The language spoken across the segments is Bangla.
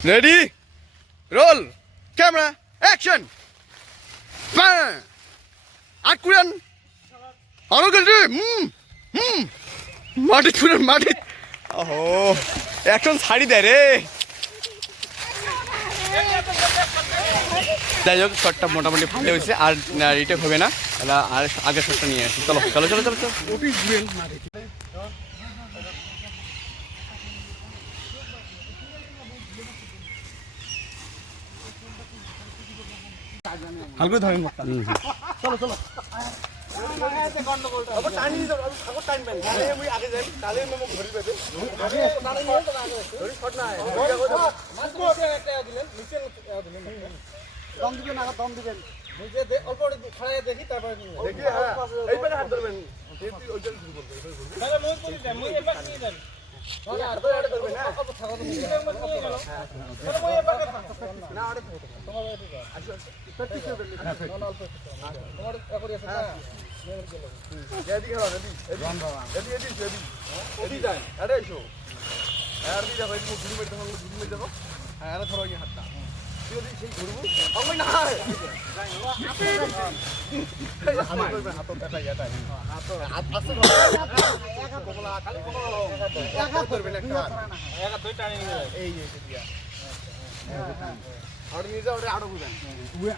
Ready? Roll. Camera. Action. Bang. Akuran. Arogal re. মাটি ছুড়েন মাটি। ওহো অ্যাকশন ছাড়ি দেয় রে। যাই হোক শটটা মোটামুটি ভালো হয়েছে আর রিটেক হবে না, আর আগের শটটা নিয়ে আসি। চলো চলো চলো চলো চলো। হালকা ধরেন চলো চলো দেখি তারপরে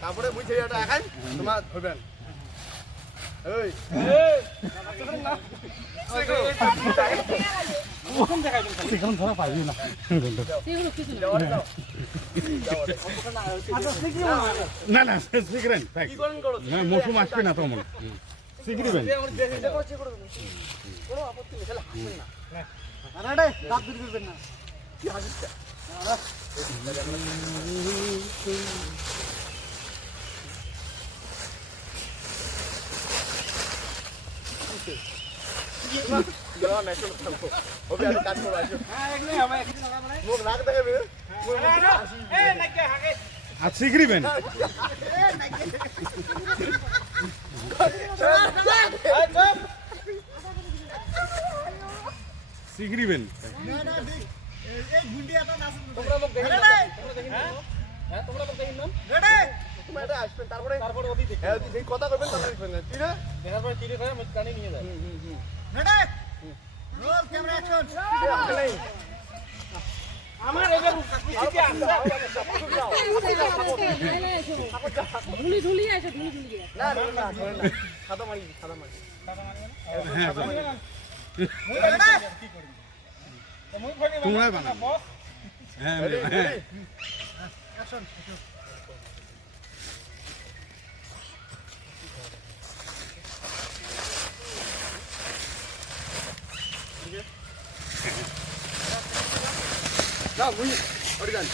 তারপরে বুঝে এটা এখন তোমার ধরবেন ধরা পাইবি না না না শিখরেন মৌসুম আসবে না তো মনে শিখরিবেন আর শিখরিবেন শিখরিবেন কথা করবেন নিয়ে যায় আমার ধুলি ধুলি আছে ধুলি ধুলি না না সাদা মারি সাদা মারি তোমরা বানাও বস হ্যাঁ অ্যাকশন না মুই অরিগান